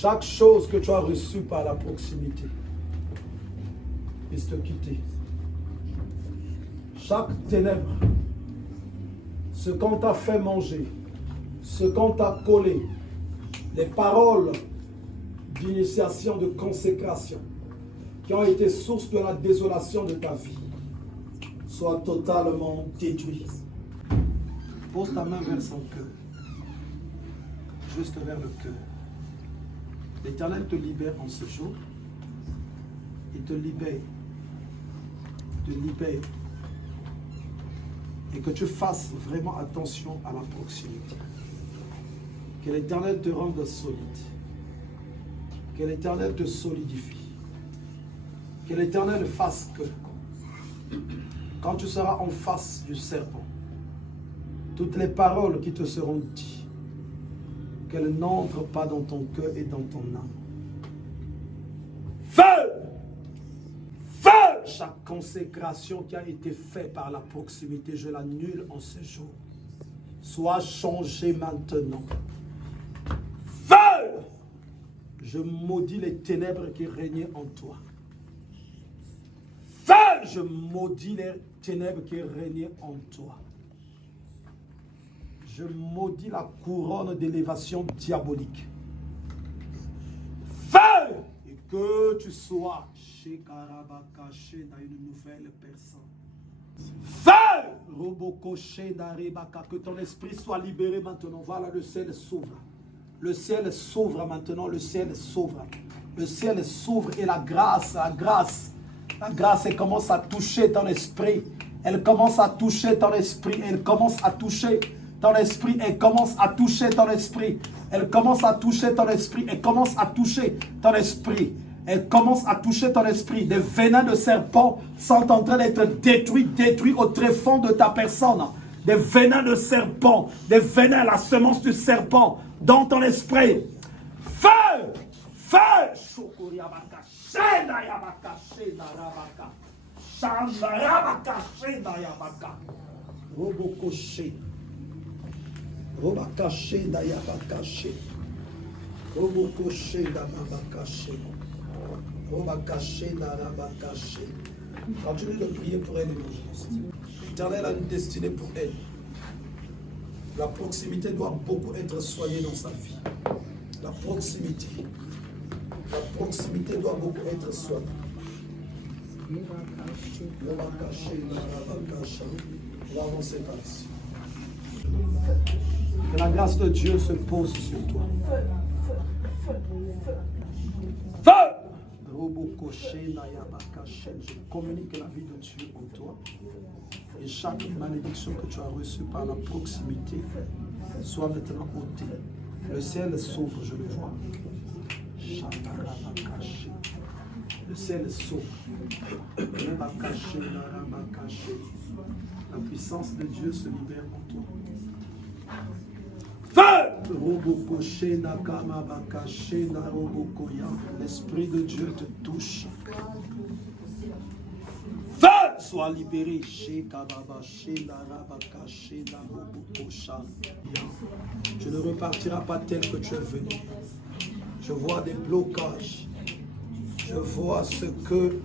Chaque chose que tu as reçue par la proximité puisse te quitter. Chaque ténèbre, ce qu'on t'a fait manger, ce qu'on t'a collé, les paroles d'initiation, de consécration, qui ont été source de la désolation de ta vie, soient totalement détruites. Pose ta main vers son cœur, juste vers le cœur. L'Éternel te libère en ce jour. Il te libère. Te libère. Et que tu fasses vraiment attention à la proximité. Que l'Éternel te rende solide. Que l'Éternel te solidifie. Que l'Éternel fasse que, quand tu seras en face du serpent, toutes les paroles qui te seront dites, qu'elles n'entrent pas dans ton cœur et dans ton âme. Feu! Feu! Chaque consécration qui a été faite par la proximité, je l'annule en ce jour. Sois changé maintenant. Feu! Je maudis les ténèbres qui régnaient en toi. Feu! Je maudis les ténèbres qui régnaient en toi. Je maudis la couronne d'élévation diabolique. Feu! Et que tu sois chez Karabaka, chez une nouvelle personne. Feu! Roboko, chez Darebaka, que ton esprit soit libéré maintenant. Voilà, le ciel s'ouvre. Le ciel s'ouvre maintenant, le ciel s'ouvre. Le ciel s'ouvre et la grâce, elle commence à toucher ton esprit. Elle commence à toucher ton esprit. Elle commence à toucher ton esprit, elle commence à toucher ton esprit. Elle commence à toucher ton esprit. Elle commence à toucher ton esprit. Elle commence à toucher ton esprit. Des venins de serpent sont en train d'être détruits au tréfonds de ta personne. Des venins de serpent, des venins, la semence du serpent dans ton esprit. Feu! Feu! Shokoriabaka, Shedayabaka, Shedarabaka, Shandarabaka, Shedayabaka, Robokoshe. Robakaché d'Ayabakaché. Robokoché d'Amabakaché. Robakaché d'Arabakaché. Continue de prier pour elle, évangéliste. L'Éternel a une destinée pour elle. La proximité doit beaucoup être soignée dans sa vie. La proximité doit beaucoup être soignée. Robakaché d'Arabakaché. On va avancer par ici. Que la grâce de Dieu se pose sur toi. Feu! Je communique la vie de Dieu en toi. Et chaque malédiction que tu as reçue par la proximité soit maintenant ôtée. Le ciel s'ouvre, je le vois. Le ciel s'ouvre. La puissance de Dieu se libère en toi. Feu! L'Esprit de Dieu te touche. Feu! Sois libéré. Tu ne repartiras pas tel que tu es venu. Je vois des blocages. Je vois ce que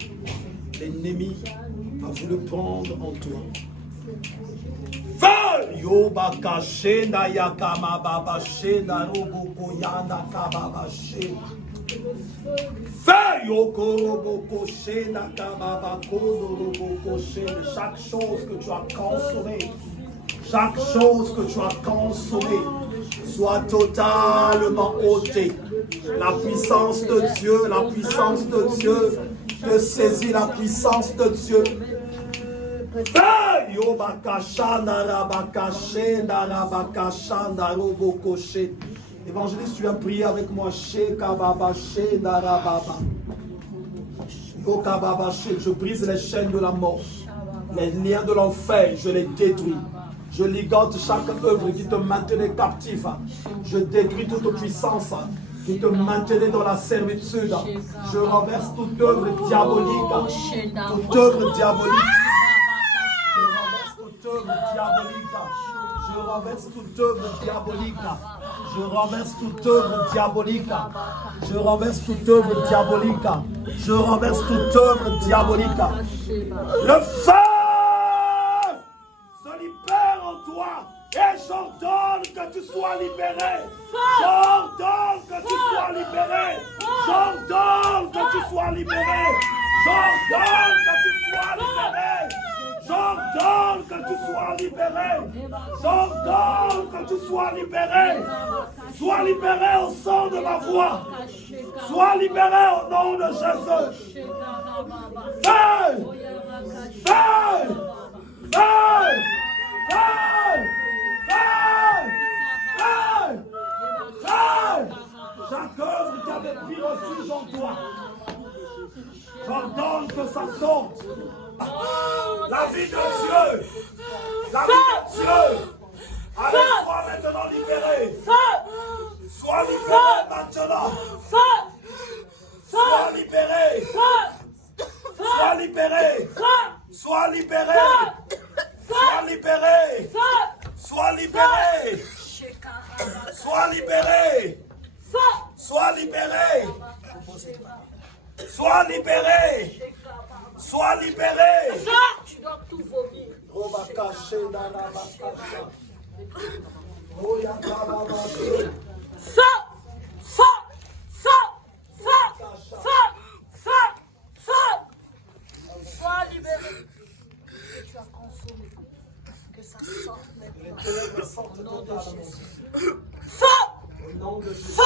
l'ennemi a voulu prendre en toi. Feu! Yobaka shenda yakama baba shenda roboko yanda kababa shenda. Feu! Yokoroboko shenda kababa kodo roboko shenda. Chaque chose que tu as consommée, chaque chose que tu as consommée, soit totalement ôtée. La puissance de Dieu, la puissance de Dieu, te saisis la puissance de Dieu. Évangéliste, tu viens prier avec moi. Je brise les chaînes de la mort, les liens de l'enfer, je les détruis. Je ligote chaque œuvre qui te maintenait captif. Je détruis toute puissance qui te maintenait dans la servitude. Je renverse toute œuvre diabolique. Toute œuvre diabolique. Je renverse toute œuvre diabolique. Je renverse toute œuvre diabolique. Je renverse toute œuvre diabolique. Je renverse toute œuvre diabolique. Le feu se libère en toi. Et j'ordonne que tu sois libéré. J'ordonne que tu sois libéré. J'ordonne que tu sois libéré. J'ordonne que tu sois libéré. J'ordonne que tu sois libéré. J'ordonne que tu sois libéré. Sois libéré au son de ma voix. Sois libéré au nom de Jésus. Feu! Feu! Feu! Feu! Feu! Feu! Chaque œuvre qui avait pris refuge en toi, j'ordonne que ça sorte. La vie de Dieu, la vie de Dieu, allez, sois maintenant libéré. Sois libéré maintenant. Sois libéré. Sois libéré. Sois libéré. Sois libéré. Sois libéré. Sois libéré. Sois libéré. Sois libéré. Sois libéré. Tu dois tout vomir. Sois libéré. Que tu as consommé. Que ça sorte maintenant. Au nom de Jésus. Au nom de Jésus.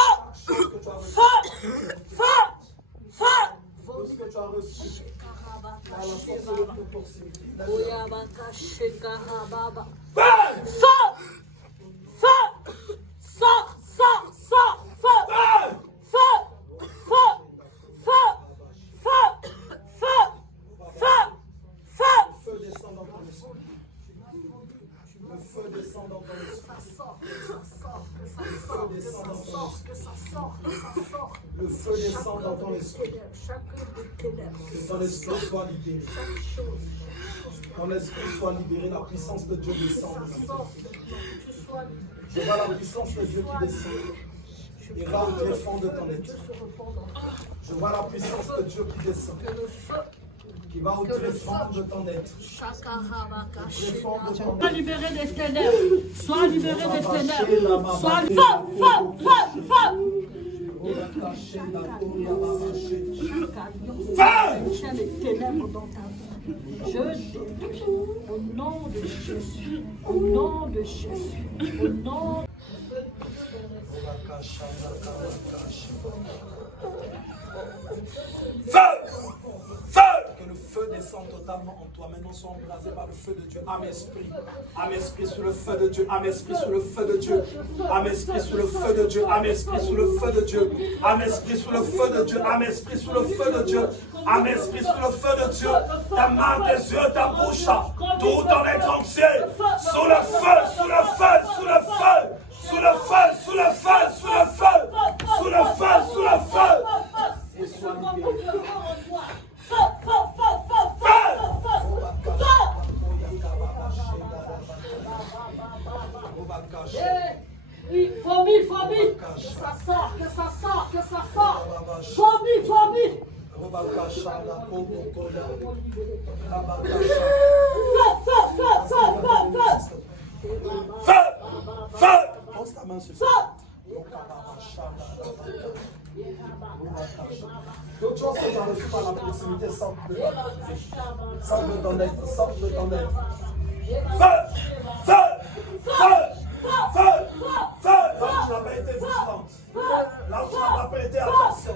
Tout ce que tu as reçu par la force de l'autoproximité. Le feu descend dans ton esprit. Le feu descend dans ton esprit. Que ton esprit soit libéré. Ton esprit soit libéré. La puissance de Dieu descend. Je vois la puissance de Dieu qui descend. Et va au tréfonds de ton être. Je vois la puissance de Dieu qui descend. Qui va au tréfonds de ton être. Sois libéré des ténèbres. Sois libéré des ténèbres. Sois libéré. Feu! Les ténèbres dans ta vie. Je détruis au nom de Jésus. Au nom de Jésus. Au nom. Feu! Feu! Que le feu descende totalement en toi. Maintenant, sois embrasé par le feu de Dieu. Âme esprit. Âme esprit sous le feu de Dieu. Âme esprit sous le feu de Dieu. Âme esprit sous le feu de Dieu. Âme esprit sous le feu de Dieu. Âme esprit sous le feu de Dieu. Âme esprit sous le feu de Dieu. Âme esprit sous le feu de Dieu. Ta main, tes yeux, ta bouche. Tout en être entier. Sous le feu, sous le feu, sous le feu. Sous le feu, sous le feu, sous le feu. Sous le feu, sous le feu. Et sois libéré. Oui, vomis. Que ça sort. Vomis. Feu! Pose ta main sur ça. D'autres choses que tu as reçues par la proximité sortent de ton être. Sortent de ton être. Feu! Là où tu n'as pas été vigilante. Là où tu n'as pas prêté attention.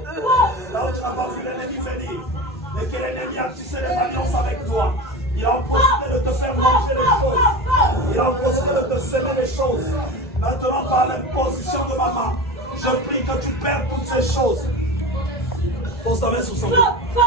Là où tu n'as pas vu l'ennemi venir. Et que l'ennemi a tissé des alliances avec toi. Il a profité de te faire manger les choses. Il a profité de te semer les choses. Maintenant, par l'imposition de ma main, je prie que tu perdes toutes ces choses. Pose ta main sur son dos. Feu!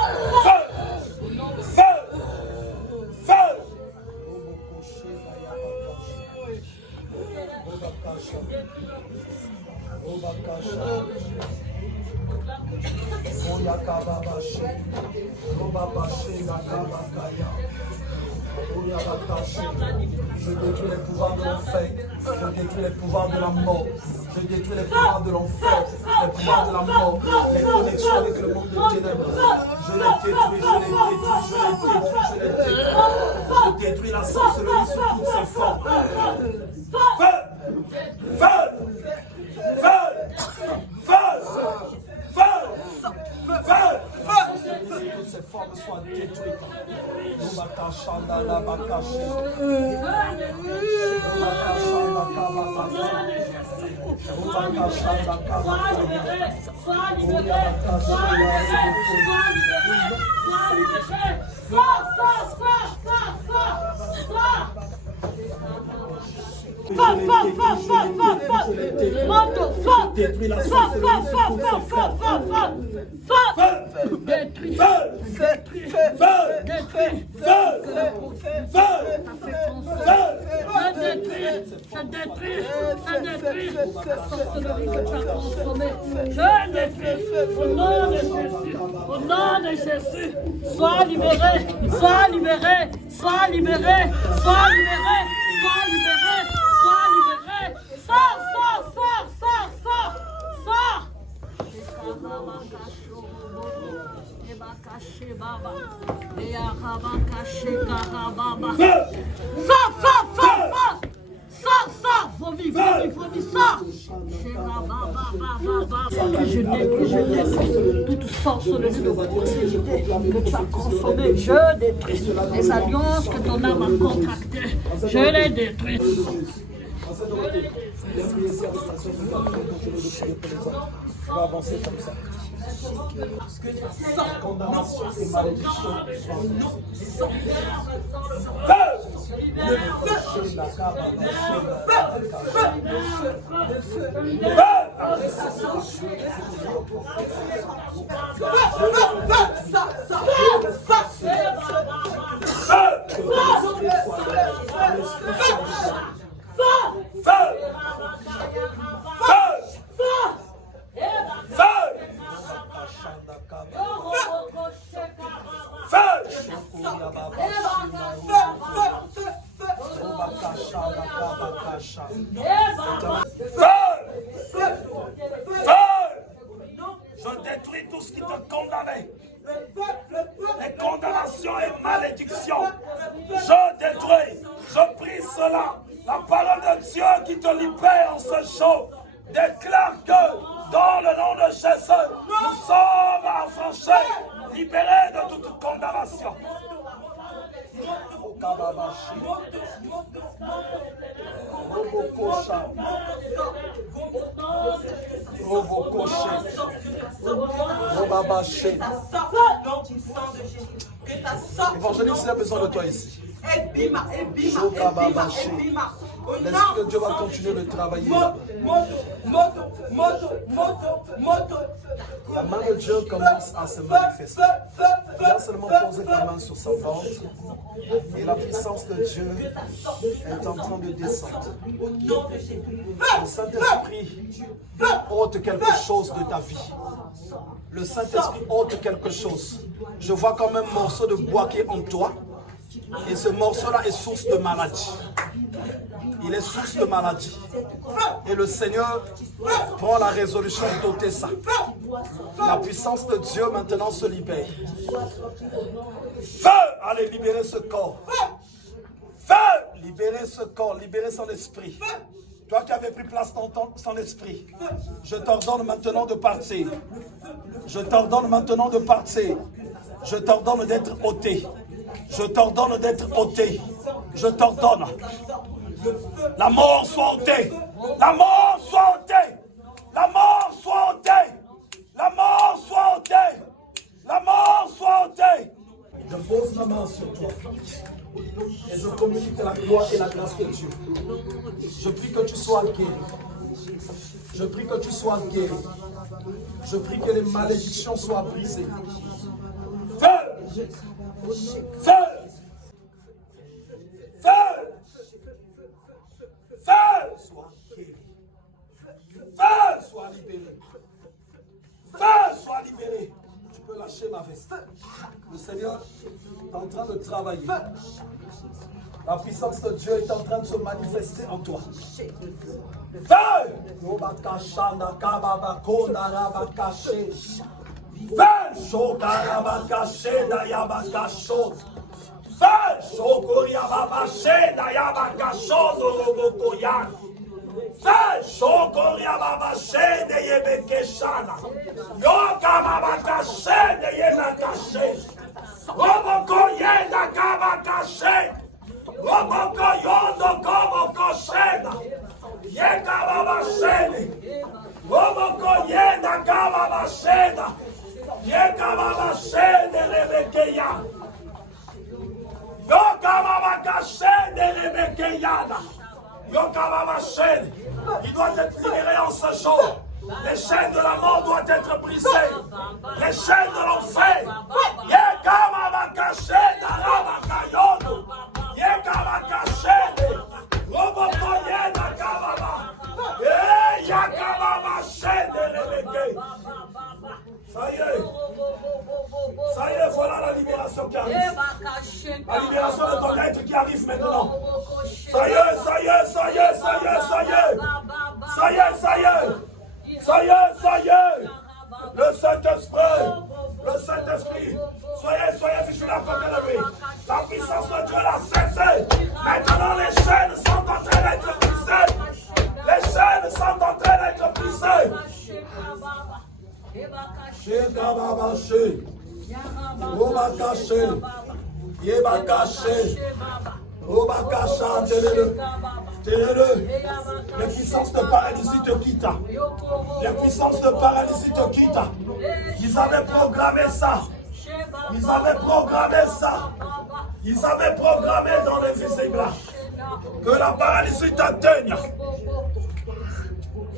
Je détruis les pouvoirs de l'enfer. Je détruis les pouvoirs de la mort. Je détruis les pouvoirs de l'enfer. Les pouvoirs de la mort. Les connexions avec le monde des ténèbres. Je les détruis, je les détruis, je les détruis, je les détruis. Je détruis la sorcellerie sous toutes ses formes. Feu! Feu! Feu! Feu! Feu! Feu! Toutes ces formes soient détruites. Détruis la sorcellerie sous toutes ses formes. Détruis. Je détruis la sorcellerie que tu as consommée. Je détruis au nom de Jésus. Au nom de Jésus. Sois libéré. Sois libéré. Sois libéré. Sois libéré. Sois libéré. Sois libéré. Sors, sors, sors, sors, sors, sors. Sors, vomis, sors. Je détruis toute sorcellerie de proximité que tu as consommée. Je détruis les alliances que ton âme a contractées. Je les détruis. On va avancer comme ça. Sans condamnation et malédiction. Je détruis tout ce qui te condamnait. Les condamnations et malédictions. Je détruis. Je prie cela. La parole de Dieu qui te libère en ce jour déclare que dans le nom de Jésus, nous sommes affranchis, libérés de toute condamnation. Évangéliste, il a besoin de toi ici. L'Esprit de Dieu va continuer de travailler. La main de Dieu commence à se manifester. Il a seulement posé la main sur sa ventre et la puissance de Dieu est en train de descendre. Le Saint-Esprit ôte quelque chose de ta vie. Le Saint-Esprit ôte quelque chose. Je vois comme un morceau de bois qui est en toi. Et ce morceau-là est source de maladie. Il est source de maladie. Et le Seigneur prend la résolution d'ôter ça. La puissance de Dieu maintenant se libère. Feu! Allez, libérer ce corps. Feu! Libérer ce corps, libérer son esprit. Toi qui avais pris place dans son esprit, je t'ordonne maintenant de partir. Je t'ordonne maintenant de partir. Je t'ordonne d'être ôté. Je t'ordonne d'être ôté. Je t'ordonne. La mort soit ôtée. La mort soit ôtée. La mort soit ôtée. La mort soit ôtée. La mort soit ôtée. Je pose ma main sur toi. Et je communique la gloire et la grâce de Dieu. Je prie que tu sois guéri. Je prie que tu sois guéri. Je prie que les malédictions soient brisées. Feu! Feu! Feu! Feu! Sois guéri. Feu! Sois libéré. Feu! Sois libéré. Tu peux lâcher ma veste. Le Seigneur est en train de travailler. La puissance de Dieu est en train de se manifester en toi. Feu! Il doit être libéré en ce jour. Les chaînes de la mort doivent être brisées. Les chaînes de l'enfer. Ça y est, voilà la libération qui arrive. La libération de ton être qui arrive maintenant. Ça y est, ça y est, ça y est, ça y est, ça y est. Ça y est, ça y est. Ça y est, ça y est. Le Saint-Esprit. Soyez vigilants à côté de lui. La puissance de Dieu l'a cessé. Maintenant, les chaînes sont en train d'être brisées. Les chaînes sont en train d'être brisées. Les puissances de paralysie te quittent. Les puissances de paralysie te quittent. Ils avaient programmé ça. Ils avaient programmé ça. Ils avaient programmé dans l'invisible que la paralysie t'atteigne.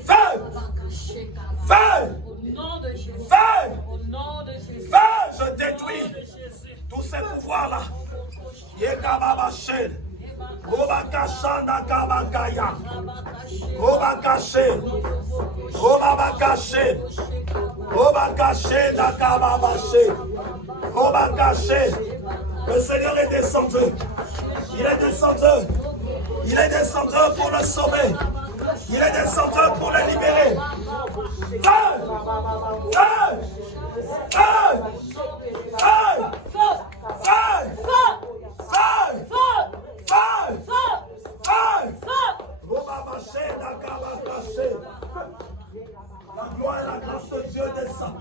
Fais! Fais! Fais! Fais! Je détruis tous ces pouvoirs-là. Yekababashen. Obakashanda kabakaya. Obakashen. Obakashen. Obakashen nakababashen. Obakashen. Le Seigneur est descendu. Il est descendu. Il est descendu pour le sauver. Il est descendu pour le libérer. Feu! Feu! Feu! Feu! Feu! Feu! La gloire et la grâce de Dieu descend.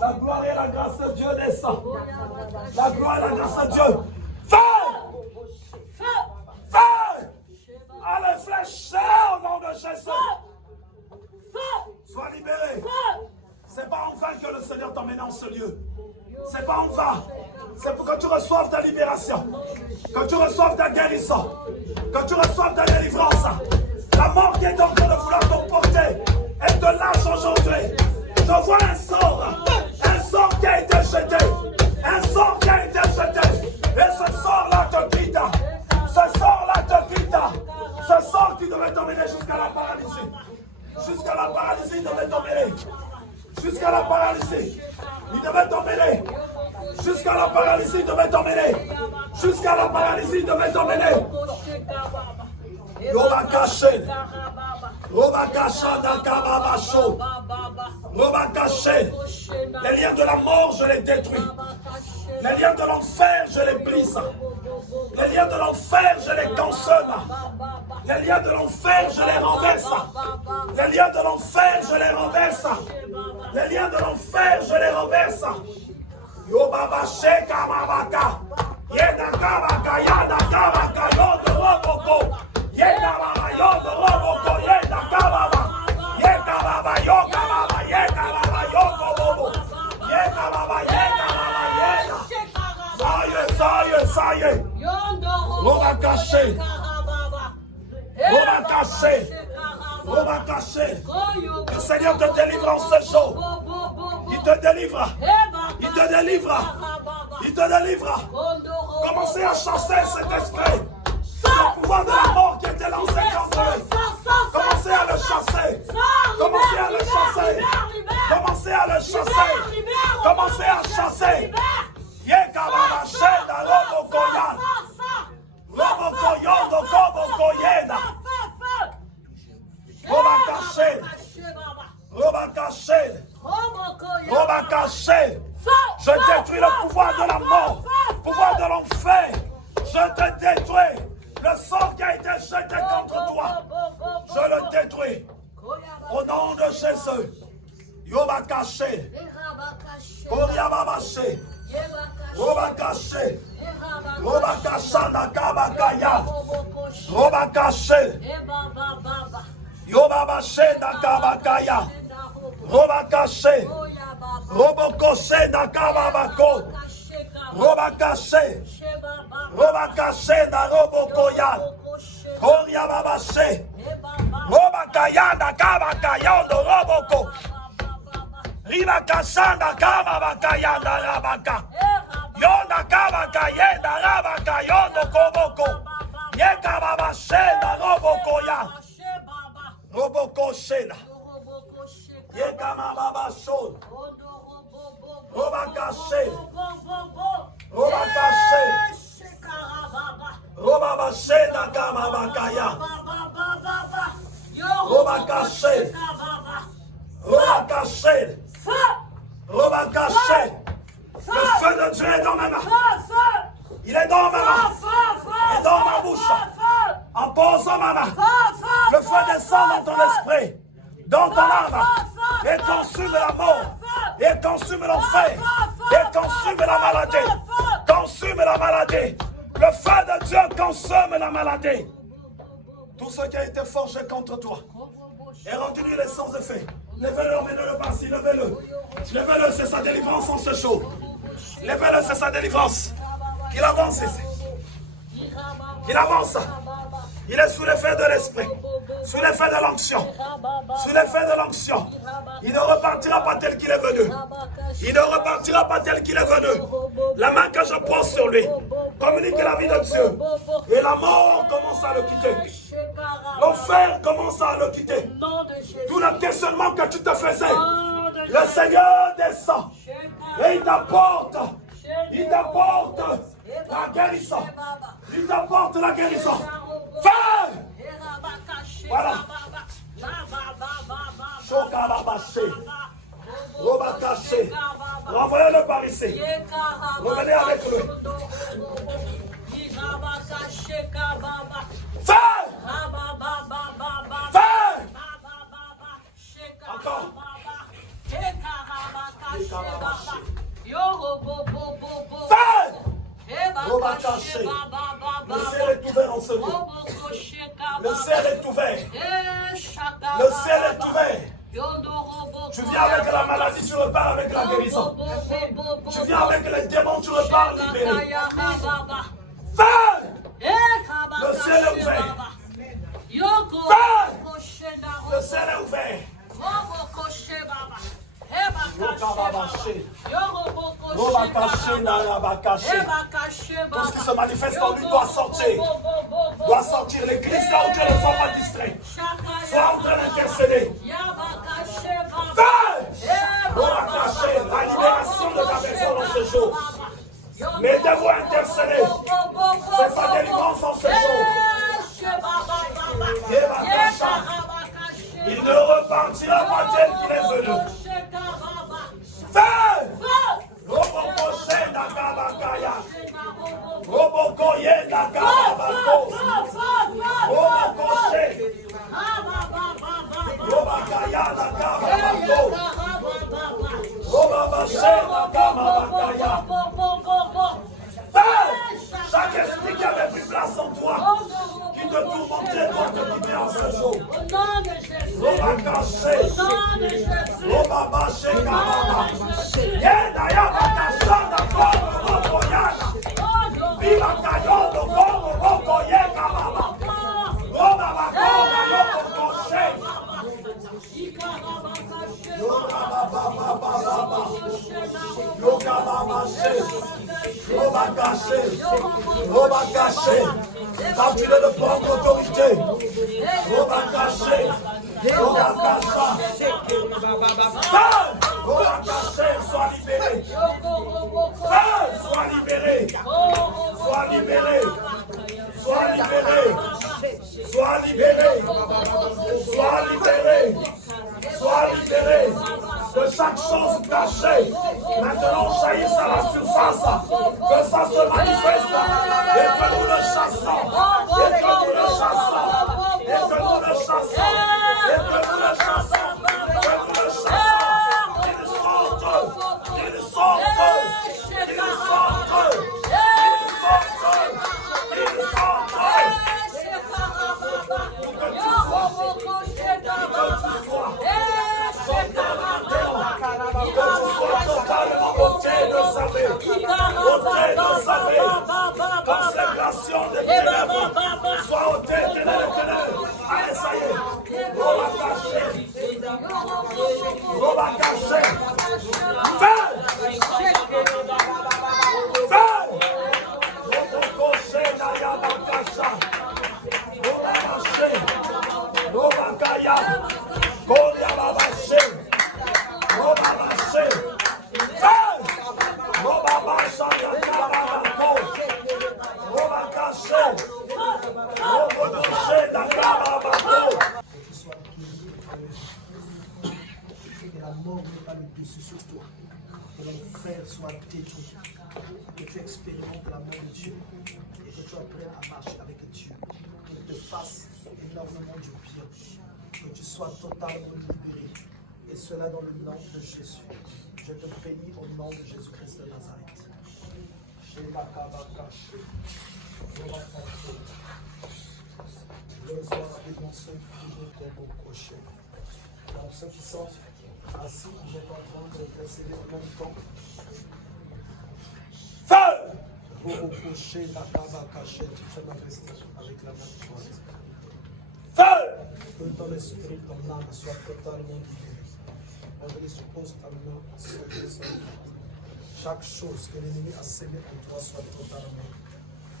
La gloire et la grâce de Dieu descend. La gloire et la grâce de Dieu. Feu! Feu! Allez flécher au nom de Jésus. Sois libéré. C'est pas en vain que le Seigneur t'emmène en ce lieu. C'est pas en vain. C'est pour que tu reçoives ta libération. Que tu reçoives ta guérison. Que tu reçoives ta délivrance. La mort qui est en train de vouloir t'emporter, elle te lâche aujourd'hui. Je vois un sort qui a été jeté. Un sort qui a été jeté. Et ce sort-là te quitte. Ce sort-là te quitte. Ce sort qui devait t'emmener jusqu'à la paralysie. Jusqu'à la paralysie devait t'emmener. Jusqu'à la paralysie. Il devait t'emmener. Jusqu'à la paralysie devait t'emmener. Jusqu'à la paralysie devait t'emmener. Robakaché. Robakachanda kababasho. Robakaché. Les liens de la mort, je les détruis. Les liens de l'enfer, je les brise. Les liens de l'enfer, je les consomme. Les liens de l'enfer, je les renverse. Les liens de l'enfer, je les renverse. Les liens de l'enfer, je les renverse. Yobaba sheka babaka. Yena kabaka, yana kabaka, yodo roboko. Yena baba, yodo roboko, yena kababa. Yena baba, yoka baba, yena baba, yoko bobo. Yena baba, yena baba, yena. Ça y est. On va cacher. On va cacher. Le Seigneur te délivre en ce jour. Il te délivre. Il te délivre. Il te délivre. Commencez à chasser cet esprit. Ce pouvoir de la mort qui était lancé contre lui. Commencez à le chasser. Commencez à le chasser. Commencez à le chasser. Commencez à chasser. caché. Je détruis le pouvoir de la mort, le pouvoir de l'enfer. Je te détruis. Le sort qui a été jeté contre toi, je le détruis. Au nom de Jésus. Yoba caché. Koriaba caché. Roba caché. Roba kashana kabakaya. Roba caché. Yoba caché nakabakaya. Roba caché. Robo caché nakababako. Roba caché. Roba caché na robo koya. Koriaba caché. Roba kaya nakabakaya no roboko. Riba kasanda kababakaya na rabaka. Yonda kabaka yenda rabaka yondo koboko. Yeka baba shenda roboko ya. Roboko shenda. Yeka baba shon. Robaka shenda. Robaka shenda. Robaba shenda kababaka ya. Robaka shenda. Robaka shenda. Robaka shenda. Le feu de Dieu est dans ma main. Il est dans ma main. Il est dans ma bouche. En posant ma main. Le feu descend dans ton esprit, dans ton âme. Et consume la mort. Et consume l'enfer. Et consume la maladie. Consume la maladie. Le feu de Dieu consomme la maladie. Tout ce qui a été forgé contre toi est rendu nul et sans effet. Levez-le, emmenez-le par-ci, levez-le. Levez-le, c'est sa délivrance en ce jour. Levez-le, c'est sa délivrance. Il avance ici. Il avance. Il est sous l'effet de l'esprit. Sous l'effet de l'onction. Sous l'effet de l'onction. Il ne repartira pas tel qu'il est venu. Il ne repartira pas tel qu'il est venu. La main que je pose sur lui communique la vie de Dieu. Et la mort commence à le quitter. L'enfer commence à le quitter. Tout le questionnement que tu te faisais, le Seigneur descend. Et il t'apporte la guérison. Il t'apporte la guérison. Fais! Voilà. Chokababaché. Robakaché. Renvoyez-le par ici. Revenez avec lui. Fais! Fais! Encore. Fais! Robakaché. Le ciel est ouvert en ce lieu. Le ciel est ouvert. Le ciel est ouvert. Tu viens avec la maladie, tu repars avec la guérison. Tu viens avec les démons, tu repars libéré. Fais! Le ciel est ouvert. Fais! Le ciel est ouvert. Tout ce qui se manifeste en lui doit sortir. Doit sortir. L'église là où tu ne sois pas distrait. Sois en train d'intercéder. Fais! La libération de ta personne en ce jour. Mettez-vous à intercéder. C'est sa délivrance en ce jour. Il ne repartira pas tel qu'il est venu. Fais! Roboko Shenda Kabakaya. Roboko Yenda Kababako. Roboko Shenda. Robakaya Kababako. Robaba Shenda Kabakaya. Fais! Chaque esprit qui avait pris place en toi, qui te tourmentait, doit te quitter en ce jour. Robakaché. Robabaché Kababa. Yenda Yabakashanda Koro Yana. Viva Kayondo Koro Roko Yekababa. Robabakona Yoko Koshe. Robakaché. T'as-tu de prendre autorité? Robakaché. Robakaché. Robakaché, sois libéré. Sois libéré. Sois libéré. Sois libéré. Sois libéré. Sois libéré. Sois libéré. De chaque chose cachée, maintenant jaillisse à la surface, que ça se manifeste, et que nous le chassons, et que nous le chassons, et que nous le chassons, et que nous le chassons, que nous le chassons. Il sorte, il sorte, il sorte, il sorte, consécration des ténèbres, soit ôté, allez, ça y est, on va cacher, fais, soit détruit, que tu expérimentes l'amour de Dieu et que tu apprennes à marcher avec Dieu, qu'il te fasse énormément du bien, que tu sois totalement libéré, et cela dans le nom de Jésus. Je te bénis au nom de Jésus-Christ de Nazareth. Donc ceux qui sont assis, vous êtes en train de intercéder en même temps. Feu! Vous couchez la cache, tu fais manifestation avec la main droite. Feu! Que ton esprit, ton âme soit totalement libérée. On dispose ta main sur les sols. Chaque chose que l'ennemi a sémée en toi soit totalement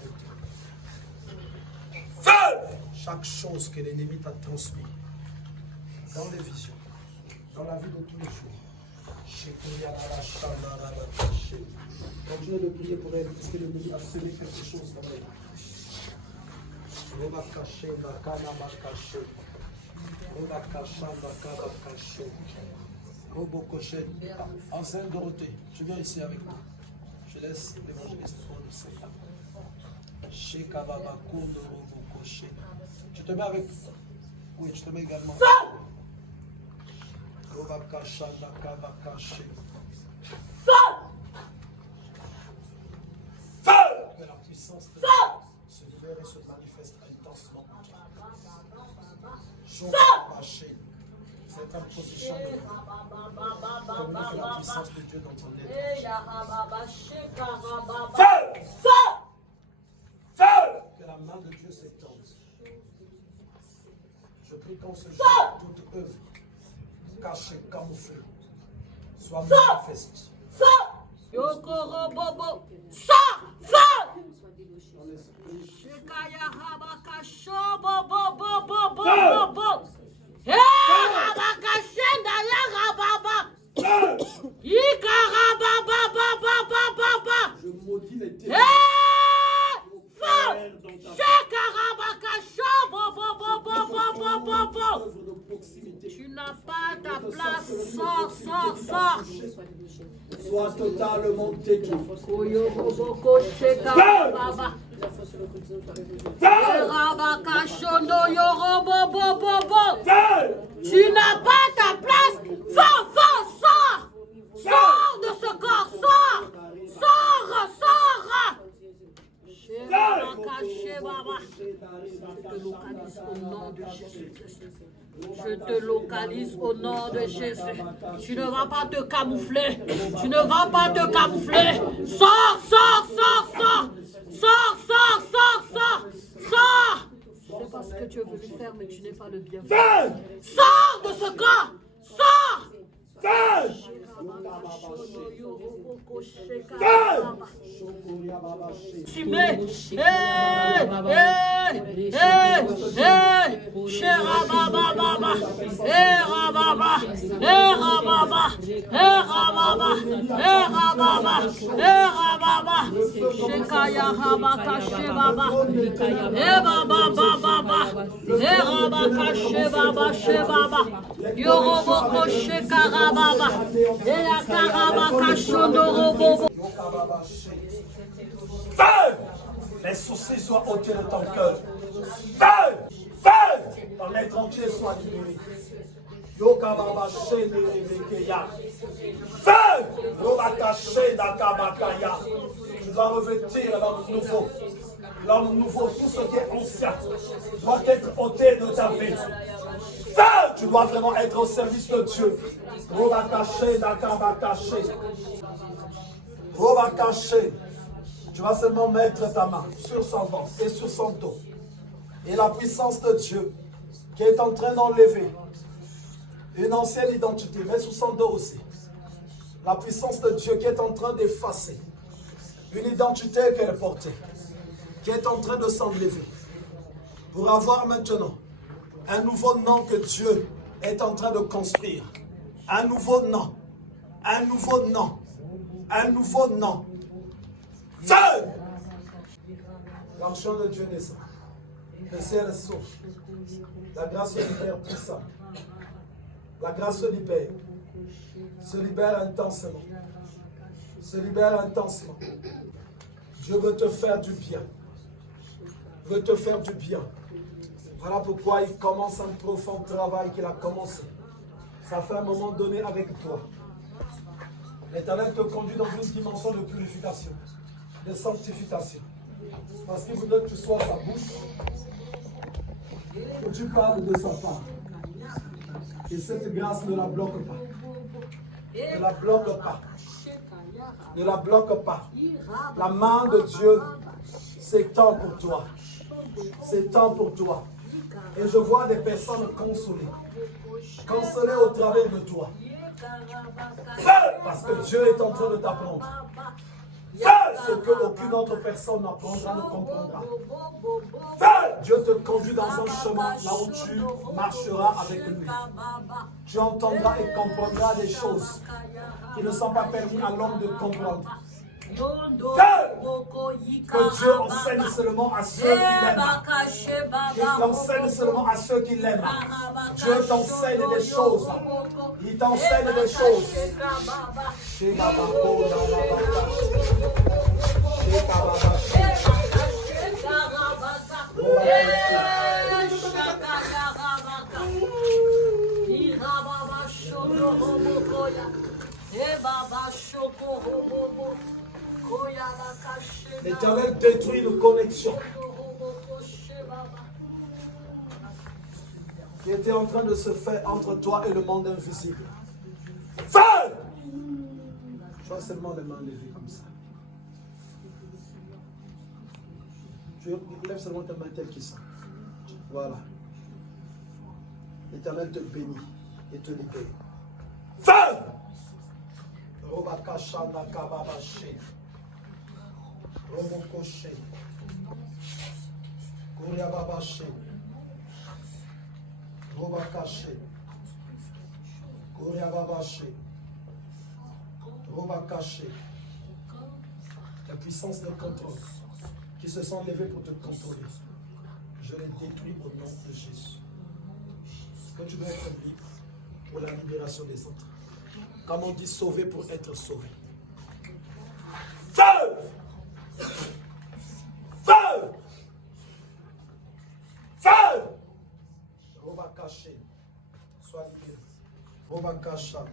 détruite. Feu! Chaque chose que l'ennemi t'a transmis dans les visions, dans la vie de tous les jours. Continuez de prier pour elle, parce que l'ennemi a semé quelque chose dans elle. On va cacher, on va cacher. On va cacher. Robo Cochet. Enceinte Dorothée, tu viens ici avec moi. Je laisse l'évangéliste prendre le secret. Chez Kababa Kondo Robo Cochet. Tu te mets avec. Oui, tu te mets également. On va cacher, on va cacher. Que la puissance de Dieu se libère et se manifeste intensement. Jour caché. C'est ta position de communique la puissance de Dieu dans ton être. Feu! Que la main de Dieu s'étende. Je prie qu'en ce jour, toute œuvre cachée, camouflée, soit manifeste. Yokoro Bobo, ça, feu! Shekaya Habakasho, Bobo, Bobo, Bobo, Habakashenda, Yarababa, Ikarababa, Baba, Je maudis les ténèbres. Feu! Shekarabakasho, Bobo, Bobo. Tu n'as pas ta place, sors. Sois totalement détruit. Tu n'as pas ta place. Sors. Sors de ce corps. Sors. Je te localise au nom de Jésus. Tu ne vas pas te camoufler. Sors. C'est parce que tu es venu faire, mais tu n'es pas le bienvenu. Sors de ce corps. Sors. Les soucis soient ôtés de ton cœur. Feu! Feu! Ton être entier soit libéré. Feu! Tu dois revêtir l'homme nouveau. L'homme nouveau, tout ce qui est ancien doit être ôté de ta vie. Feu! Tu dois vraiment être au service de Dieu. Tu vas seulement mettre ta main sur son ventre et sur son dos. Et la puissance de Dieu qui est en train d'enlever une ancienne identité, mais sur son dos aussi. La puissance de Dieu qui est en train d'effacer une identité qu'elle portait, qui est en train de s'enlever, pour avoir maintenant un nouveau nom que Dieu est en train de construire. Un nouveau nom, un nouveau nom, un nouveau nom. Feu! L'argent de Dieu descend. Le ciel s'ouvre. La grâce se libère puissamment. La grâce se libère intensément. Se libère intensément. Dieu veut te faire du bien. Veut te faire du bien. Voilà pourquoi il commence un profond travail qu'il a commencé. Ça fait un moment donné avec toi. L'Éternel te conduit dans une dimension de purification, de sanctification. Parce qu'il voudrait que tu sois sa bouche, que tu parles de sa part. Et cette grâce ne la bloque pas. Ne la bloque pas. Ne la bloque pas. La main de Dieu s'étend pour toi. S'étend pour toi. Et je vois des personnes consolées. Consolées au travers de toi. Parce que Dieu est en train de t'apprendre. Ce que aucune autre personne n'apprendra, ne comprendra. Dieu te conduit dans un chemin là où tu marcheras avec lui. Tu entendras et comprendras des choses qui ne sont pas permis à l'homme de comprendre. Que Dieu enseigne seulement à ceux qui l'aiment. Il enseigne seulement à ceux qui l'aiment. Dieu t'enseigne des choses. Il t'enseigne des choses. L'Éternel détruit une connexion qui était en train de se faire entre toi et le monde invisible. Feu! Tu vois seulement les mains levées comme ça. Tu lèves seulement tes mains telles qu'ils sont. Voilà. L'Éternel te bénit et te libère. Feu! Robakashanda kababashi. Robokoshe. Kuriababashi. Robakashi. Kuriababashi. Robakashi. La puissance de contrôle qui se sont levées pour te contrôler. Je les détruis au nom de Jésus. Que tu dois être libre pour la libération des autres. Comme on dit sauver pour être sauvé. Feu! Feu! Feu! Robakashi. Sois libéré. Robakasha.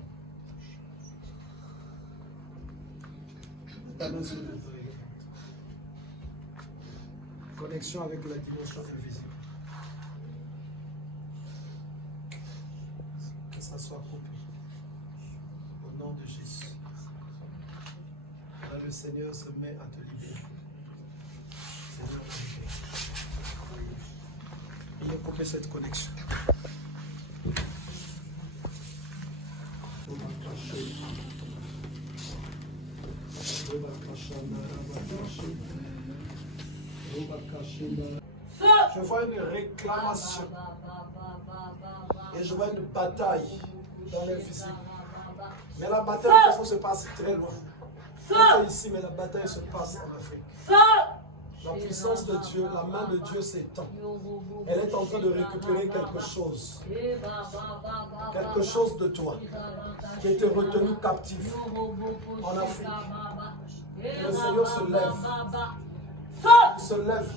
Connexion avec la dimension invisible. Que ça soit coupé. Au nom de Jésus. Là, le Seigneur se met à te libérer. Seigneur, il a coupé cette connexion. Je vois une réclamation. Et je vois une bataille dans le physique. Mais la bataille se passe très loin. On est ici, mais la bataille se passe en Afrique. La puissance de Dieu, la main de Dieu s'étend. Elle est en train de récupérer quelque chose. Quelque chose de toi qui a été retenu captif en Afrique. Et le Seigneur se lève. Il se lève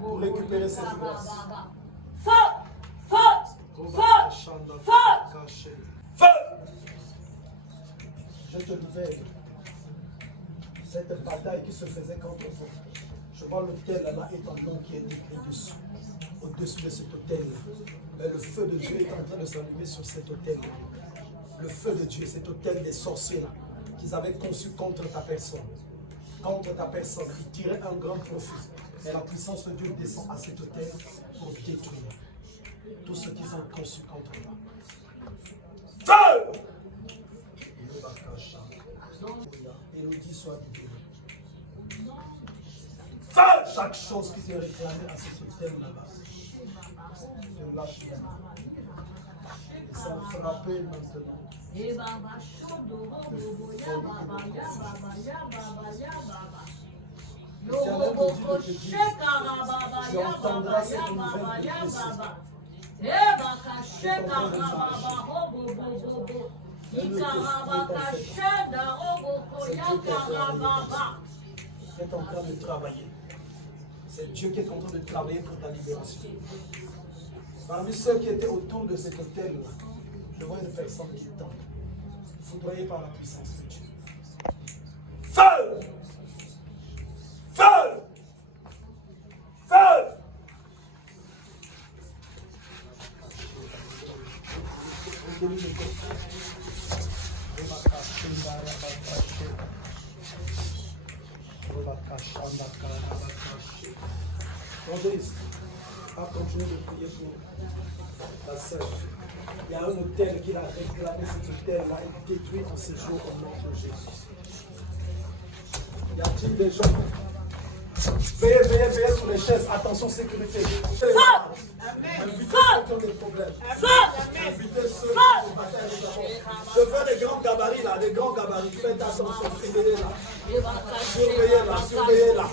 pour récupérer ses grâces. Je te libère. Cette bataille qui se faisait contre vous. Je vois l'autel là-bas et ton nom qui est écrit dessus. Au-dessus de cet autel. Mais le feu de Dieu est en train de s'allumer sur cet autel. Le feu de Dieu, cet autel des sorciers là, qu'ils avaient conçu contre ta personne. Contre ta personne. Ils tiraient un grand profit. Mais la puissance de Dieu descend à cet autel pour détruire tout ce qu'ils ont conçu contre toi. Feu! Élodie soit libérée. Feu! Chaque chose qui t'est réclamée à cet hôtel là-bas. Je lâche la main. Et ça frapper maintenant. Tu entendras cette nouvelle est en train de travailler. C'est Dieu qui est en train de travailler pour ta libération. Parmi ceux qui étaient autour de cet hôtel-là, je vois une personne qui tombe, foudroyée par la puissance de Dieu. Feu! Feu! Feu! Andrés, va continuer de prier pour la sœur. Il y a un hôtel qui a réclamé cet hôtel-là et détruit en ce jour au nom de Jésus. Y a-t-il des gens? Veillez sur les chaises. Attention, sécurité. Invitez ceux qui ont des problèmes. Invitez ceux qui ont des batailles avec la mort. Je veux des grands gabarits là, des grands gabarits. Faites attention, surveillez là. Surveillez là, surveillez là.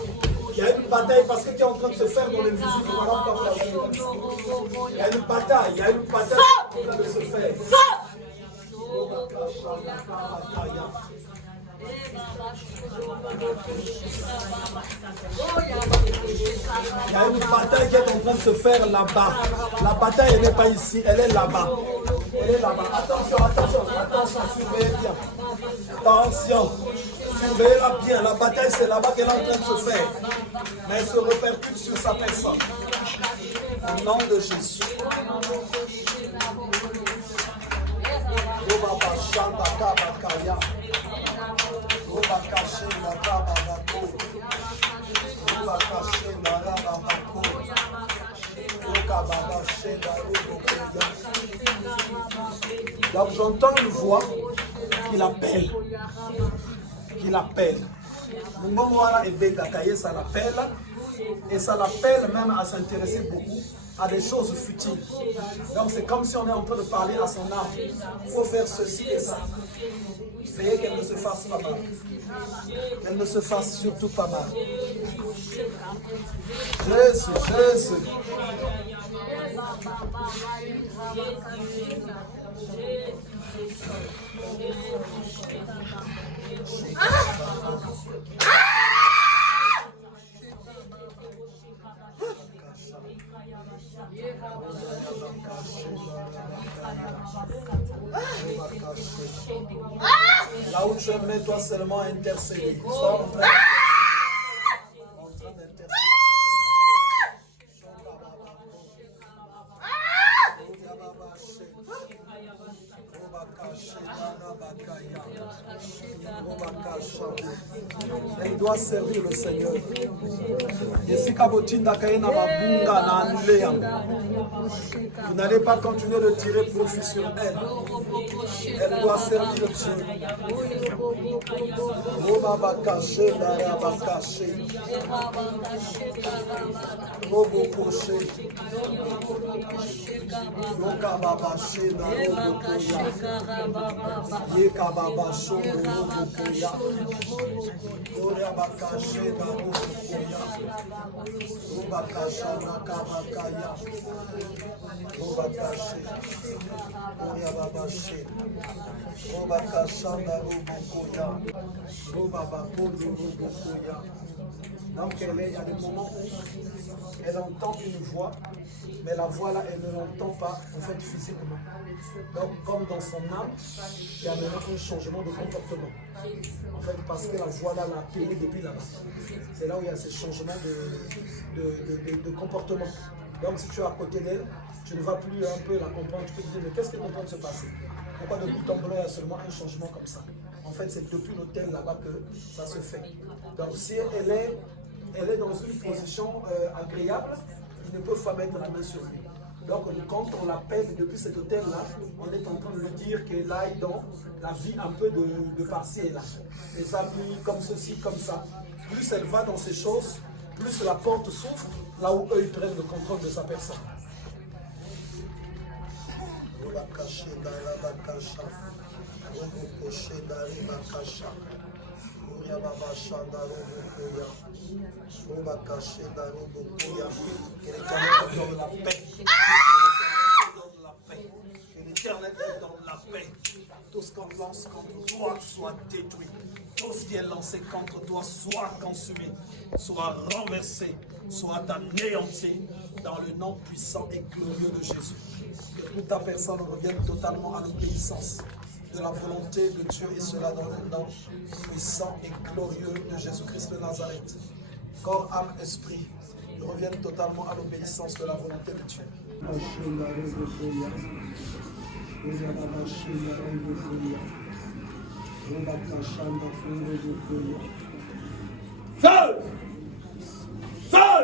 Il y a une bataille parce que tu es en train de se faire dans les visites. Il y a une bataille, qui est en train de se faire. Il y a une bataille qui est en train de se faire là-bas. La bataille, elle n'est pas ici, elle est là-bas. Elle est là-bas. Attention, surveillez bien. Attention, surveillez-la bien. La bataille, c'est là-bas qu'elle est en train de se faire. Mais elle se répercute sur sa personne. Au nom de Jésus. Donc j'entends une voix qui l'appelle. Ça l'appelle. Et ça l'appelle même à s'intéresser beaucoup à des choses futiles. Donc c'est comme si on est en train de parler à son âme. Il faut faire ceci et ça. Veillez qu'elle ne se fasse pas mal. Qu'elle ne se fasse surtout pas mal. Jésus. Là où tu es, mets-toi seulement à intercéder. Sois en train d'intercéder. Elle doit servir le Seigneur. Vous n'allez pas continuer de tirer profit sur elle. Elle doit servir Dieu. Roba bakache, dara bakache. Robo koche. Roka babache, dara robo koya. Yeka babasho, robo koya. Roba bakache, dara robo koya. Roba kasha, naka bakaya. Roba kache. Roba babache. Roba kasha, dara robo koya. Roba bakondo, robo koya. Donc il y a des moments où elle entend une voix, mais la voix là, elle ne l'entend pas en fait physiquement. Donc comme dans son âme, il y a maintenant un changement de comportement. En fait parce que la voix là l'a appelée depuis là-bas. C'est là où il y a ce changement de comportement. Donc si tu es à côté d'elle, tu ne vas plus un peu la comprendre, tu peux te dire mais qu'est-ce qui est en train de se passer? Pourquoi de bout en blanc il y a seulement un changement comme ça? En fait, c'est depuis l'hôtel là-bas que ça se fait. Donc, si elle est dans une position agréable, il ne peut pas mettre la main sur lui. Donc, quand on l'appelle depuis cet hôtel-là, on est en train de lui dire qu'elle aille dans la vie un peu de par-ci et là. Les amis, comme ceci, comme ça. Plus elle va dans ces choses, plus la porte s'ouvre, là où eux ils prennent le contrôle de sa personne. Que l'Éternel donne la paix. Que l'Éternel donne la paix. Tout ce qu'on lance contre toi soit détruit. Tout ce qui est lancé contre toi soit consumé, soit renversé, soit anéanti dans le nom puissant et glorieux de Jésus. Que toute ta personne revienne totalement à l'obéissance de la volonté de Dieu et cela dans le nom puissant et glorieux de Jésus-Christ de Nazareth. Corps, âme, esprit, reviennent totalement à l'obéissance de la volonté de Dieu. Feu! Feu!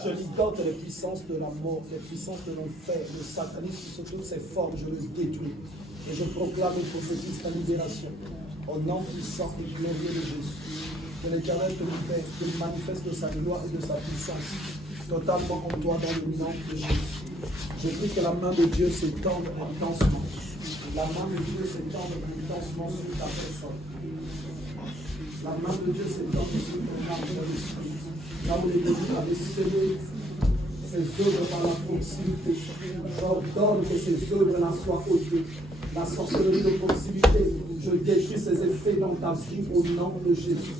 Je ligote les puissances de la mort, les puissances de l'enfer, le satanisme sous toutes ses formes, je les détruis. Et je proclame et prophétise ta libération. Au nom puissant et glorieux de Jésus. Que l'Éternel te libère, qu'il manifeste sa gloire et de sa puissance totalement en toi dans le nom de Jésus. Je prie que la main de Dieu s'étende intensement. La main de Dieu s'étende intensement sur ta personne. La main de Dieu s'étend sur ton âme dans l'esprit. Là où l'Église avait scellé ses œuvres par la proximité, j'ordonne que ces œuvres-là soient ôtées. La sorcellerie de proximité, je détruis ses effets dans ta vie au nom de Jésus.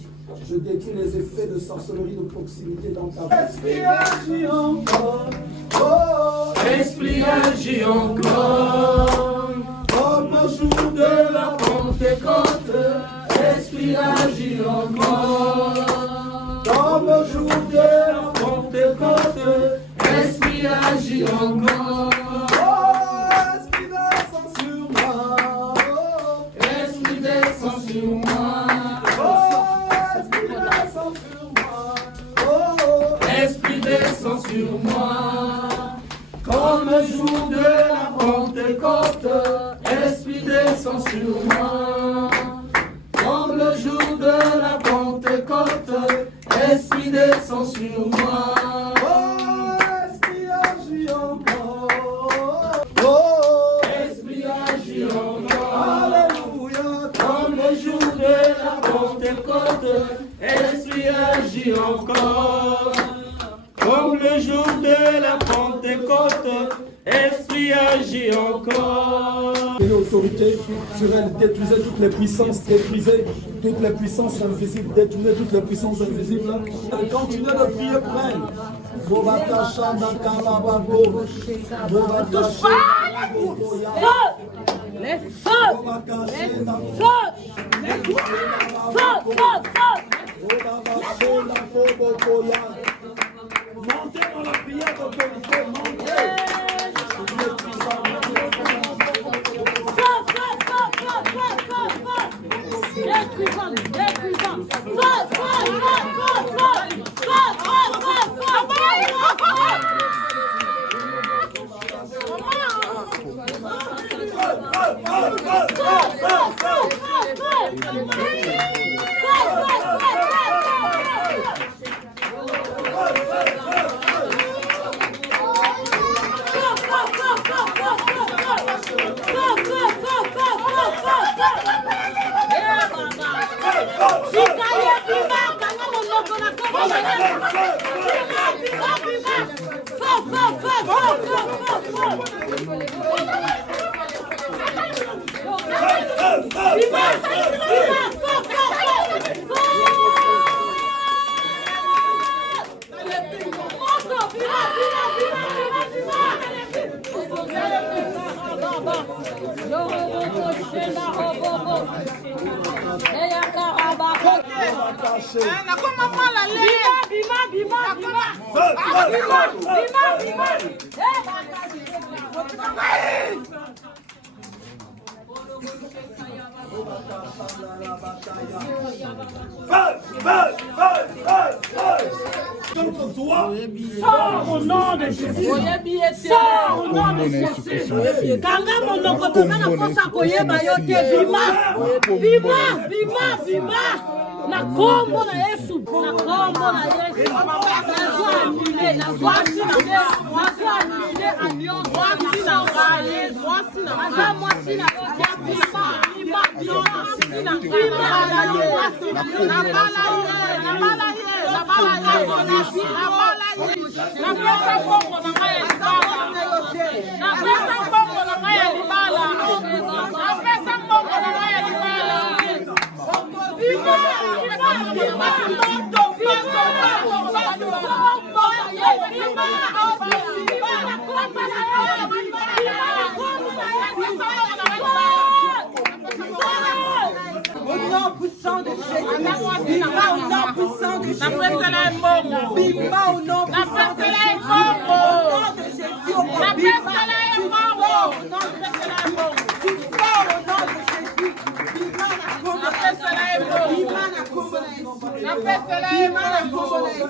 Je détruis les effets de sorcellerie de proximité dans ta vie. Esprit agit encore, oh, Esprit agit encore, comme le jour de la Pentecôte. Esprit agit encore, comme le jour de la Pentecôte. Esprit agit encore. Oh, Esprit descend sur moi. Oh, Esprit descend sur moi. Oh, Esprit descend sur moi. Oh, Esprit descend sur moi. Comme le jour de la Pentecôte. Esprit descend sur moi. Comme le jour de la Pentecôte, Esprit descend sur moi. Oh, Esprit agit encore. Oh, Esprit agit encore. Alléluia. Comme le jour de la Pentecôte, Esprit agit encore. Comme le jour de la Pentecôte, Esprit agit encore. Une autorité sur elle, détruisez toutes les puissances, détruisez toutes les puissances invisibles, détruisez toutes les puissances invisibles. Continuez de prier pour elle. Les feux! Les feux! Les feux! Montez dans la prière d'autorité, montez. Détruisons, Sors au nom de Jésus. Sors au nom de Jésus. Kanga monoko toza na kosa koyeba yo te bima. Bima, bima, bima. Na kombo na Yesu. Na kombo na Yesu. Nazwa annulé, nazwa annulé. Nazwa annulé alliance. Voici na ngale. Voici na ngale. Voici na ngale. Bima, bima, bima. Bima, Au nom puissant de Jésus, Bima au nom puissant de Jésus, Bima au nom puissant de Jésus, au nom de Jésus, au nom de Jésus, tu sors au nom de Jésus, Bima na kombo na Yesu, Bima na kombo na Yesu, Bima na kombo na Yesu,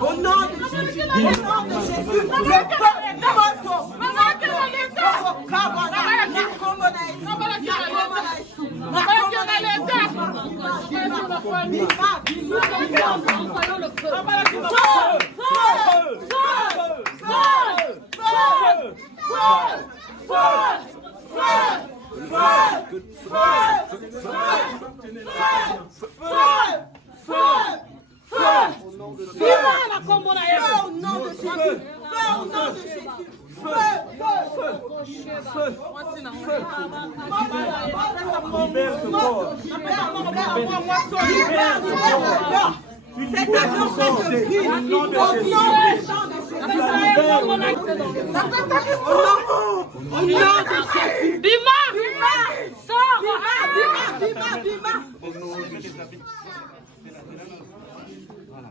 au nom de Jésus, le peuple moto,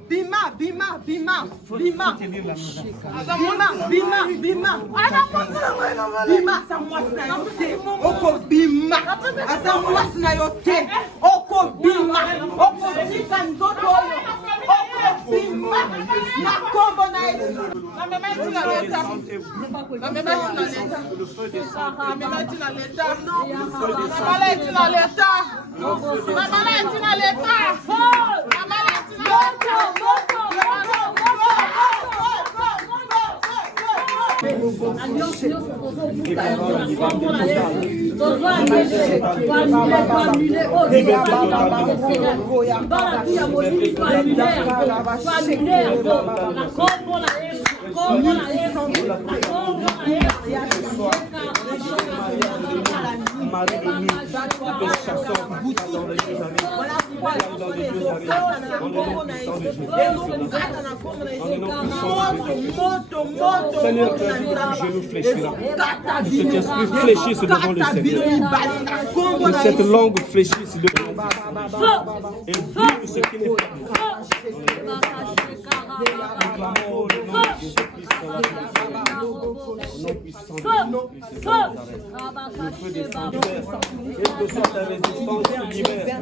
Bima, Bima, Bima, Bima, Bima, Bima, Bima, Bima, sa mwasi na yote, oko Bima, asa mwasi na yote, oko Bima, oko tika nzoto oyo, oko Bima, na kombo na Yesu. Amemeti na leta, amemeti na leta, amemeti na leta, amemeti na leta, amemeti na leta. Seigneur, que genou fléchis là. Que cet esprit fléchisse devant le Seigneur. Que cette langue fléchisse devant le Seigneur. Et tout ce qui n'est pas de toi. Proclamons le nom de Jésus-Christ dans la vie. Au nom puissant de Jésus-Christ de Nazareth. Le feu descend, libère. Quelle que soit ta résistance, tu libères.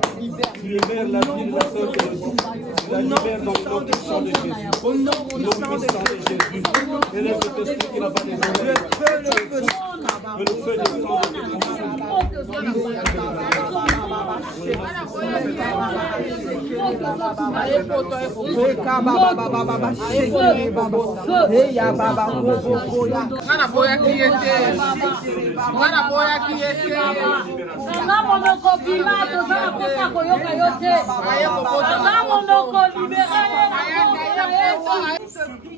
Tu libères la vie de la sœur de Jésus. Tu la libères dans le nom puissant de Jésus. Au nom puissant de Jésus. Élève le esprit qui n'a pas des oreilles. Que le feu descende de Jésus.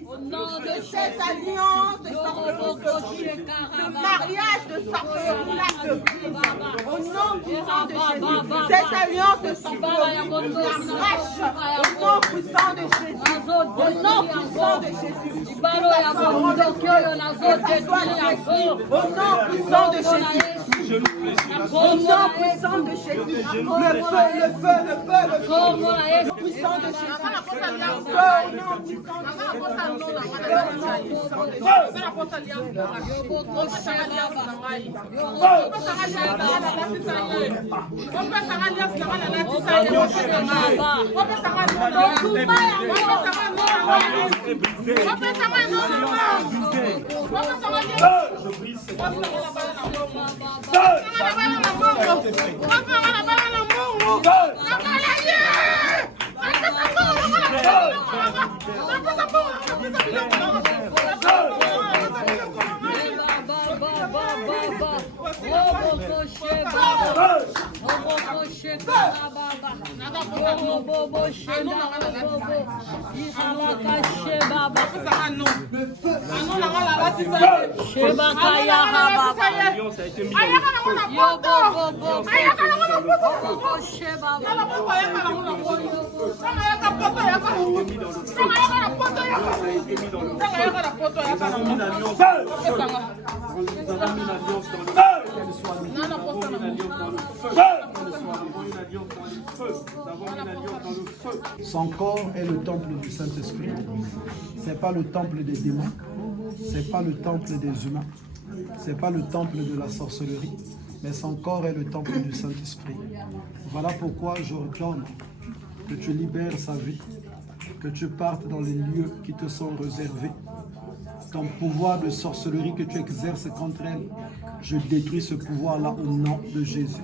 Au nom de cette alliance de sorcellerie, ce mariage de sorcellerie-là se brise. Au nom puissant de Jésus, cette alliance de sorcellerie s'arrache. Au nom puissant de Jésus, au nom puissant de Jésus, au nom puissant de Jésus, au nom puissant de Jésus, le feu, le feu, le feu, le feu, puissant de Jésus, au nom puissant de Son corps est le temple du Saint-Esprit. Ce n'est pas le temple des démons. Ce n'est pas le temple des humains. Ce n'est pas le temple de la sorcellerie. Mais son corps est le temple du Saint-Esprit. Voilà pourquoi j'ordonne que tu libères sa vie, que tu partes dans les lieux qui te sont réservés. Ton pouvoir de sorcellerie que tu exerces contre elle, je détruis ce pouvoir-là au nom de Jésus.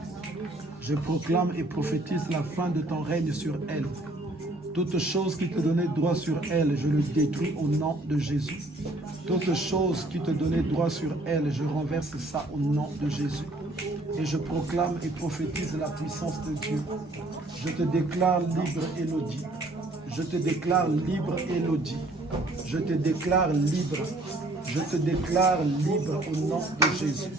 Je proclame et prophétise la fin de ton règne sur elle. Toute chose qui te donnait droit sur elle, je le détruis au nom de Jésus. Toute chose qui te donnait droit sur elle, je renverse ça au nom de Jésus. Et je proclame et prophétise la puissance de Dieu. Je te déclare libre, Élodie. Je te déclare libre, Élodie. Je te déclare libre. Je te déclare libre au nom de Jésus.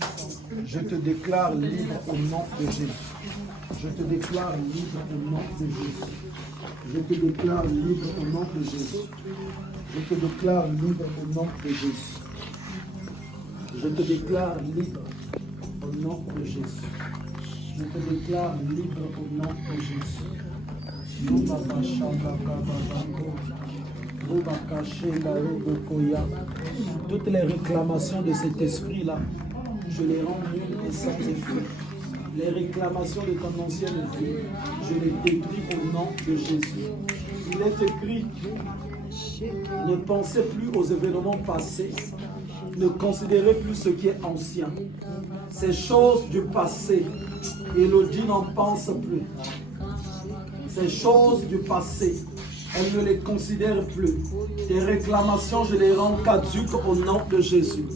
Je te déclare libre au nom de Jésus. Je te déclare libre au nom de Jésus. Je te déclare libre au nom de Jésus. Je te déclare libre au nom de Jésus. Je te déclare libre au nom de Jésus. Je te déclare libre au nom de Jésus. Toutes les réclamations de cet esprit-là, je les rends nulles et sans effet. Les réclamations de ton ancienne vie, je les détruis au nom de Jésus. Il est écrit, ne pensez plus aux événements passés, ne considérez plus ce qui est ancien. Ces choses du passé, Élodie n'en pense plus. Ces choses du passé, elle ne les considère plus. Tes réclamations, je les rends caduques au nom de Jésus.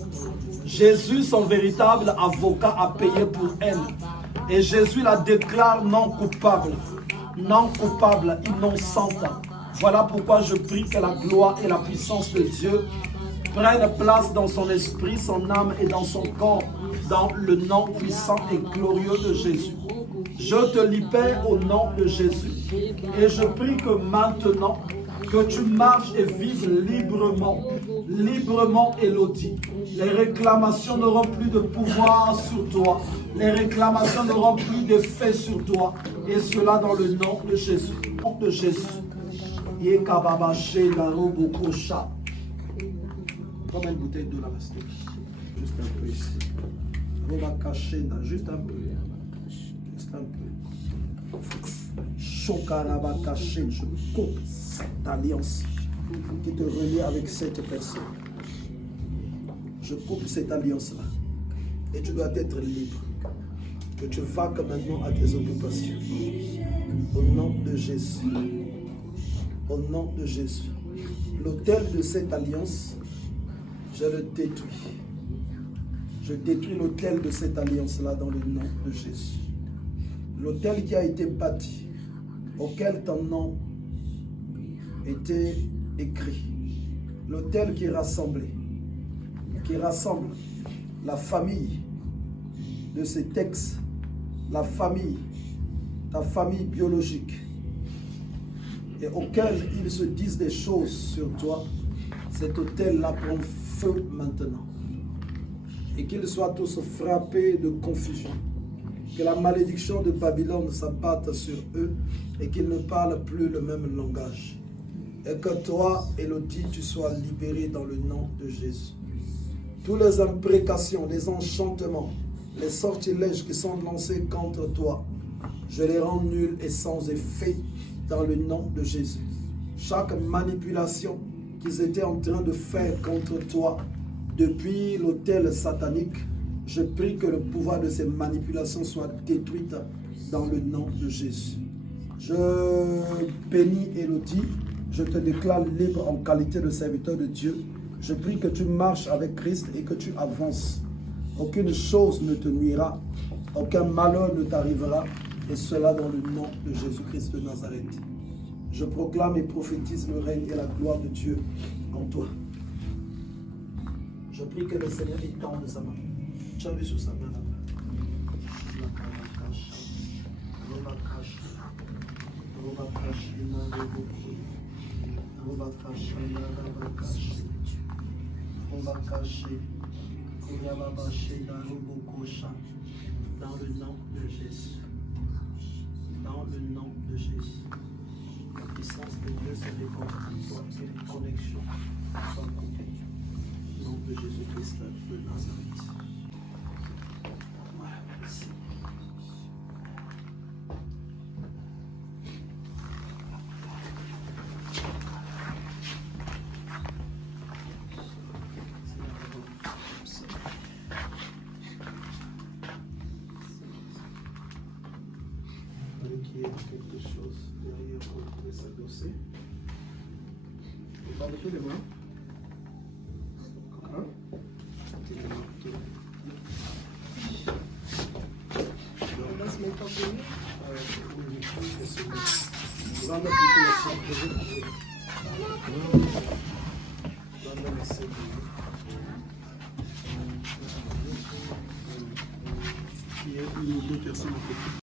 Jésus, son véritable avocat, a payé pour elle. Et Jésus la déclare non coupable, innocente. Voilà pourquoi je prie que la gloire et la puissance de Dieu prennent place dans son esprit, son âme et dans son corps, dans le nom puissant et glorieux de Jésus. Je te libère au nom de Jésus et je prie que maintenant, que tu marches et vives librement, Élodie. Les réclamations n'auront plus de pouvoir sur toi. Les réclamations n'auront plus d'effet sur toi. Et cela dans le nom de Jésus. Au nom de Jésus. Combien de bouteilles d'eau là reste? Juste un peu ici. Juste un peu. Juste un peu. Chokarabakashin, je coupe cette alliance qui te relie avec cette personne. Je coupe cette alliance-là. Et tu dois être libre. Que tu vas maintenant à tes occupations. Au nom de Jésus. Au nom de Jésus. L'autel de cette alliance, je le détruis. Je détruis l'autel de cette alliance-là dans le nom de Jésus. L'autel qui a été bâti, auquel ton nom était écrit. L'autel qui est rassemblé, qui rassemble la famille de ces textes, la famille, ta famille biologique, et auquel ils se disent des choses sur toi, cet autel-là prend feu maintenant. Et qu'ils soient tous frappés de confusion. Que la malédiction de Babylone s'abatte sur eux et qu'ils ne parlent plus le même langage. Et que toi, Élodie, tu sois libérée dans le nom de Jésus. Toutes les imprécations, les enchantements, les sortilèges qui sont lancés contre toi, je les rends nuls et sans effet dans le nom de Jésus. Chaque manipulation qu'ils étaient en train de faire contre toi depuis l'autel satanique, je prie que le pouvoir de ces manipulations soit détruit dans le nom de Jésus. Je bénis Élodie, je te déclare libre en qualité de serviteur de Dieu. Je prie que tu marches avec Christ et que tu avances. Aucune chose ne te nuira, aucun malheur ne t'arrivera, et cela dans le nom de Jésus-Christ de Nazareth. Je proclame et prophétise le règne et la gloire de Dieu en toi. Je prie que le Seigneur étende sa main. Tiens-lui sur sa main là-bas. Dans le nom de Jésus. Dans le nom de Jésus. La puissance de Dieu se répand en toi et les connexions sont coupées. Au nom de Jésus-Christ de Nazareth. Voilà, merci. Qu'il y ait quelque chose derrière pour pouvez s'adosser. Vous parlez les mains. Hein? On va se mettre en place. On va mettre la sorte. On va laisser. Il y a une ou deux personnes en fait.